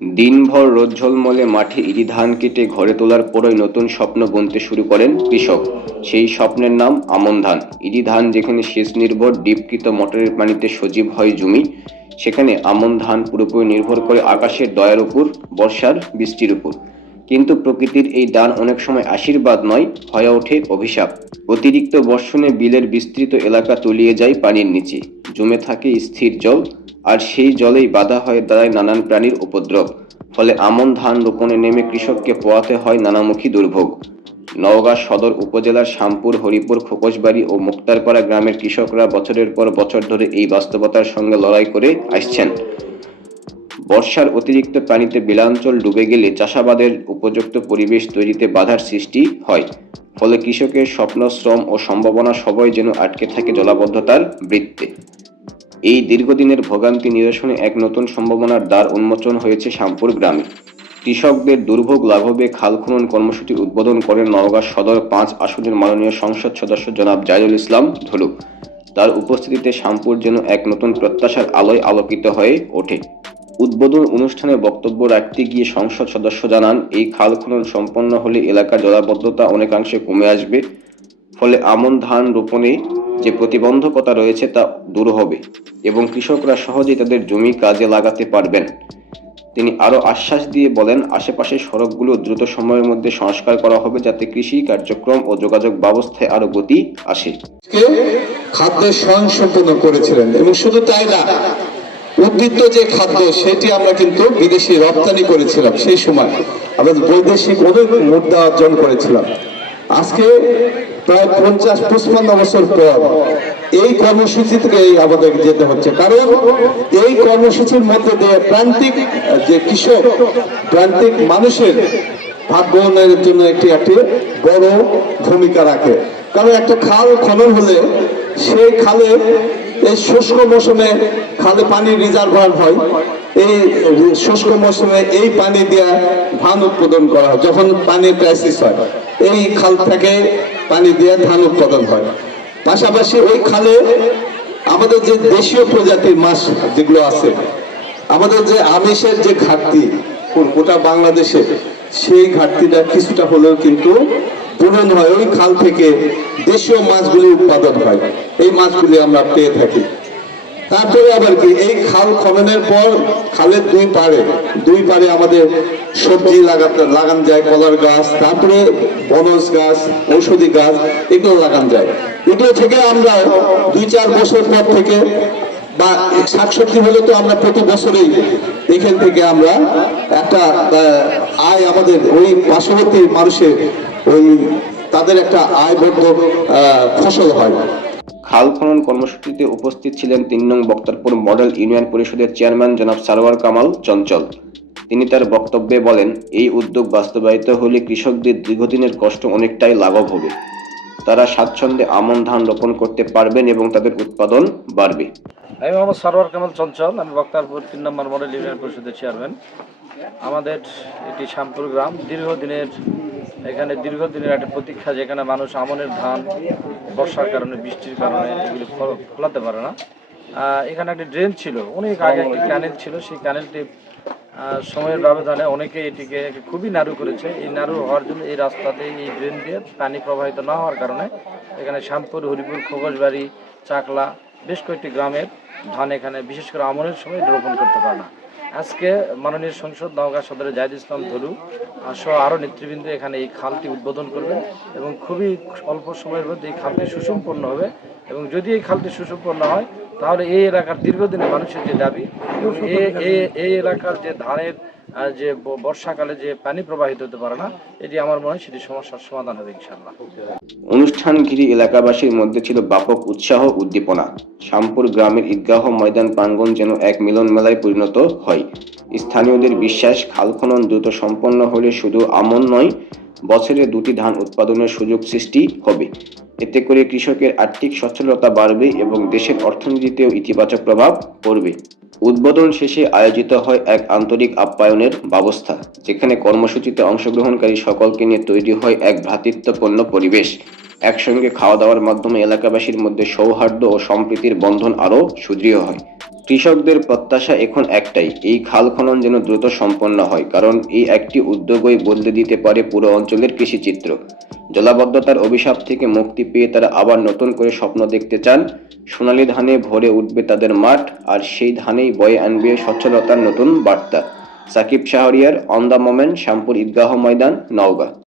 দিনভর রোদ ঝলমলে মাঠে ইরি ধান কেটে ঘরে তোলার পরই নতুন স্বপ্ন বুনতে শুরু করেন কৃষক। সেই স্বপ্নের নাম আমন ধান। ইরি ধান যেখানে সেচ নির্ভর ডিপকৃত মোটরের পানিতে সজীব হয় জমি, সেখানে আমন ধান পুরোপুরি নির্ভর করে আকাশের দয়ার উপর, বর্ষার বৃষ্টির উপর। কিন্তু প্রকৃতির এই দান অনেক সময় আশীর্বাদ নয়, হয়ে ওঠে অভিশাপ। অতিরিক্ত বর্ষণে বিলের বিস্তৃত এলাকা তলিয়ে যায় পানির নিচে, জমে থাকে স্থির জল, আর সেই জলেই বাধা হয়ে দাঁড়ায় নানান প্রাণীর উপদ্রব। ফলে আমন ধান রোপণে নেমে কৃষককে পোয়াতে হয় নানামুখী দুর্ভোগ। নওগাঁ সদর উপজেলার শ্যামপুর, হরিপুর, খোকসবাড়ি ও মুক্তারপাড়া গ্রামের কৃষকরা বছরের পর বছর ধরে এই বাস্তবতার সঙ্গে লড়াই করে আসছেন। বর্ষার অতিরিক্ত পানিতে বিলাঞ্চল ডুবে গেলে চাষাবাদের উপযুক্ত পরিবেশ তৈরিতে বাধার সৃষ্টি হয়। ফলে কৃষকের স্বপ্ন, শ্রম ও সম্ভাবনা সবই যেন আটকে থাকে জলাবদ্ধতার বৃত্তে। এই দীর্ঘদিনের ভোগান্তি নিরসনে এক নতুন সম্ভাবনার দ্বার উন্মোচন হয়েছে শ্যামপুর গ্রামে। কৃষকদের দুর্ভোগ লাঘবে খাল খনন কর্মসূচির উদ্বোধন করেন নওগাঁ সদর 5 আসনের মাননীয় সংসদ সদস্য জনাব জাহিদুল ইসলাম ধলু। তার উপস্থিতিতে শ্যামপুর যেন এক নতুন প্রত্যাশার আলোয় আলোকিত হয়ে ওঠে। উদ্বোধন অনুষ্ঠানে বক্তব্য রাখতে গিয়ে সংসদ সদস্য জানান, এই খাল খনন সম্পন্ন হলে এলাকার জলাবদ্ধতা অনেকাংশে কমে আসবে। ফলে আমন ধান রোপণে যে প্রতিবন্ধকতা রয়েছে তা দূর হবে এবং কৃষকরা সহজেই তাদের জমি কাজে লাগাতে পারবেন। তিনি আরও আশ্বাস দিয়ে বলেন, আশেপাশের সড়কগুলো দ্রুত সময়ের মধ্যে সংস্কার করা হবে যাতে কৃষি কার্যক্রম ও যোগাযোগ ব্যবস্থায় আরো গতি আসে। খাদ্য স্বয়ংসম্পূর্ণ করেছিলেন এবং শুধু তাই না, উদ্বৃত্ত যে খাদ্য সেটি আমরা কিন্তু বিদেশে রপ্তানি করেছিলাম। সেই সময় আমরা বৈদেশিক অনেক মুদ্রা অর্জন করেছিলাম। আজকে প্রায় 50-55 বছর পর এই কর্মসূচি থেকে আমাদের যেতে হচ্ছে, কারণ এই কর্মসূচির মধ্যে দিয়ে প্রান্তিক যে কৃষক, প্রান্তিক মানুষের ভাগ্য উন্নয়নের জন্য একটি বড় ভূমিকা রাখে। কারণ একটা খাল খনন হলে সেই খালে এই শুষ্ক মৌসুমে খালে পানির রিজার্ভার হয়, এই শুষ্ক মৌসুমে এই পানি দিয়ে ধান উৎপাদন করা হয়। যখন পানির ক্রাইসিস হয়, এই খাল থেকে পানি দিয়ে ধান উৎপাদন হয়। পাশাপাশি ওই খালে আমাদের যে দেশীয় প্রজাতির মাছ যেগুলো আছে, আমাদের যে আমিষের যে ঘাটতি গোটা বাংলাদেশে, সেই ঘাটতিটা কিছুটা হলেও কিন্তু পূরণ হয়। ওই খাল থেকে দেশীয় মাছগুলি উৎপাদন হয়, এই মাছগুলি আমরা পেয়ে থাকি। তারপরে আবার কি, এই খাল খননের পর খালের দুই পারে আমাদের সবজি লাগান যায়, কলার গাছ, তারপরে বনজ গাছ, ঔষধি গাছ, এগুলো লাগান যায়। এগুলো থেকে আমরা 2-4 বছর পর থেকে বা শাকসবজি হলে তো আমরা প্রতি বছরেই এখান থেকে আমরা একটা আয়, আমাদের ওই পার্শ্ববর্তী মানুষের ওই তাদের একটা আয়বর্ধক ফসল হয়। খাল খনন কর্মসূচিতে উপস্থিত ছিলেন 3 নং বক্তারপুর মডেল ইউনিয়ন পরিষদের চেয়ারম্যান জনাব সারোয়ার কামাল চঞ্চল। তিনি তার বক্তব্যে বলেন, এই উদ্যোগ বাস্তবায়িত হলে কৃষকদের দীর্ঘদিনের কষ্ট অনেকটাই লাঘব হবে। তারা স্বাচ্ছন্দ্যে আমন ধান রোপণ করতে পারবেন এবং তাদের উৎপাদন বাড়বে। আমি মোহাম্মদ সারোয়ার কামাল চঞ্চল, আমি বক্তারপুর 3 নম্বর মডেল ইউনিয়ন পরিষদের চেয়ারম্যান। আমাদের এটি শ্যামপুর গ্রাম, এখানে দীর্ঘদিনের একটা প্রতীক্ষা, যেখানে মানুষ আমনের ধান বর্ষার কারণে, বৃষ্টির কারণে এগুলি ফলাতে পারে না। এখানে একটি ড্রেন ছিল, অনেক আগে একটি ক্যানেল ছিল। সেই ক্যানেলটি সময়ের ব্যবধানে অনেকে এটিকে খুবই নাড়ু করেছে। এই নাড়ু হওয়ার জন্য এই রাস্তাতে, এই ড্রেন দিয়ে পানি প্রবাহিত না হওয়ার কারণে এখানে শ্যামপুর, হরিপুর, খোকসবাড়ি, চাকলা বেশ কয়েকটি গ্রামের ধান এখানে বিশেষ করে আমনের সময় রোপণ করতে পারে না। আজকে মাননীয় সংসদ নওগাঁ সদরের জাহিদুল ইসলাম ধলু সহ আরও নেতৃবৃন্দ এখানে এই খালটি উদ্বোধন করবেন এবং খুবই অল্প সময়ের মধ্যে এই খালটি সুসম্পন্ন হবে। এবং যদি এই খালটি সুসম্পন্ন হয়, তাহলে এই এলাকার দীর্ঘদিনের মানুষের যে দাবি, এই এলাকার যে ধানের যে বর্ষাকালে যে পানি প্রবাহিত হতে পারে না, এটি আমার মনে হয় সেটি সমস্যার সমাধান হবে ইনশাআল্লাহ। অনুষ্ঠান ঘিরে এলাকাবাসীর মধ্যে ছিল ব্যাপক উৎসাহ, উদ্দীপনা। শ্যামপুর গ্রামের ঈদগাহ ময়দান প্রাঙ্গণ যেন এক মিলন মেলায় পরিণত হয়। স্থানীয়দের বিশ্বাস, খাল খনন দ্রুত সম্পন্ন হলে শুধু আমন নয়, বছরে 2টি ধান উৎপাদনের সুযোগ সৃষ্টি হবে। এতে করে কৃষকের আর্থিক সচ্ছলতা বাড়বে এবং দেশের অর্থনীতিতেও ইতিবাচক প্রভাব পড়বে। উদ্বোধন শেষে আয়োজিত হয় এক আন্তরিক আপ্যায়নের ব্যবস্থা, যেখানে কর্মসূচিতে অংশগ্রহণকারী সকলকে নিয়ে তৈরি হয় এক ভ্রাতৃত্বপূর্ণ পরিবেশ। একসঙ্গে খাওয়া দাওয়ার মাধ্যমে এলাকাবাসীর মধ্যে সৌহার্দ্য ও সম্প্রীতির বন্ধন আরও সুদৃঢ় হয়। কৃষকদের প্রত্যাশা এখন একটাই, এই খাল খনন যেন দ্রুত সম্পন্ন হয়, কারণ এই একটি উদ্যোগই বদলে দিতে পারে পুরো অঞ্চলের কৃষিচিত্র। জলাবদ্ধতার অভিশাপ থেকে মুক্তি পেয়ে তারা আবার নতুন করে স্বপ্ন দেখতে চান। সোনালী ধানে ভরে উঠবে তাদের মাঠ, আর সেই ধানেই বয়ে আনবে সচ্ছলতার নতুন বার্তা। Sakib Shahriar, on the moment, Shyampur Eidgah Maidan, Naogaon.